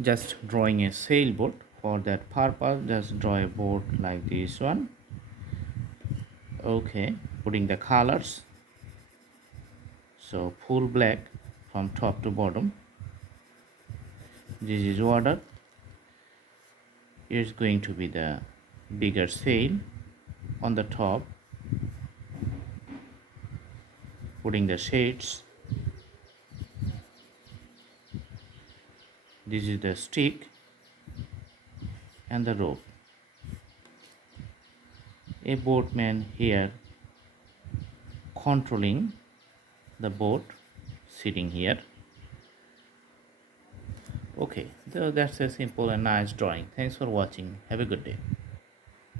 just drawing a sailboat. For that purpose, just draw a boat like this one. Okay, putting the colors, so full black from top to bottom. This is water. Here's going to be the bigger sail on the top, putting the shades. This is the stick and the rope. A boatman here controlling the boat, sitting here. Okay, so that's a simple and nice drawing. Thanks for watching. Have a good day.